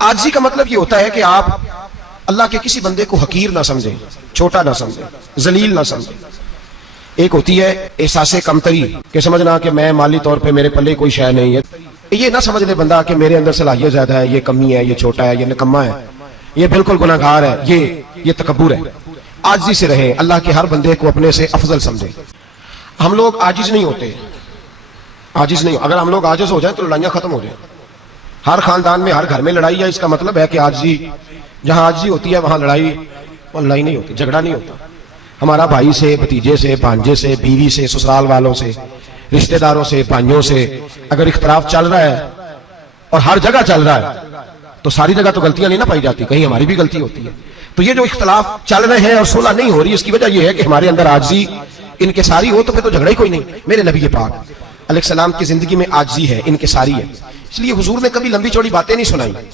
आजिज़ी का मतलब ये होता है कि आप अल्लाह के किसी बंदे को हकीर ना समझें, छोटा ना समझें, जलील ना समझें। एक होती है एहसासे कमतरी के समझना कि मैं माली तौर पे मेरे पल्ले कोई शय नहीं है। ये ना समझ ले बंदा कि मेरे अंदर सलाहियत ज्यादा है, ये कमी है, ये छोटा है, ये निकम्मा है, ये बिल्कुल गुनाहगार है, ये तकब्बुर है। आजिज़ी से रहें, अल्लाह के हर बंदे को अपने से अफजल समझें। हम लोग आजिज नहीं होते, आजिज नहीं। अगर हम लोग आजिज हो जाए तो लड़ाइयां खत्म हो जाए। हर खानदान में, हर घर में लड़ाई है, इसका मतलब है कि आजिज़ी, जहां आजिज़ी होती है वहां लड़ाई नहीं होती, झगड़ा नहीं होता। हमारा भाई से, भतीजे से, भांजे से, बीवी से, ससुराल वालों से, रिश्तेदारों से, भाइयों से अगर इख्तलाफ चल रहा है और हर जगह चल रहा है तो सारी जगह तो गलतियां नहीं ना पाई जाती, कहीं हमारी भी गलती होती है। तो ये जो इख्तलाफ चल रहे हैं और सुलह नहीं हो रही, इसकी वजह यह है कि हमारे अंदर आजिज़ी इनकिसारी हो, तो फिर तो झगड़ा ही कोई नहीं। मेरे नबी पाक अलैहिस्सलाम की जिंदगी में आजिज़ी है, इनकिसारी है, इसलिए हुजूर ने कभी लंबी चौड़ी बातें नहीं सुनाई।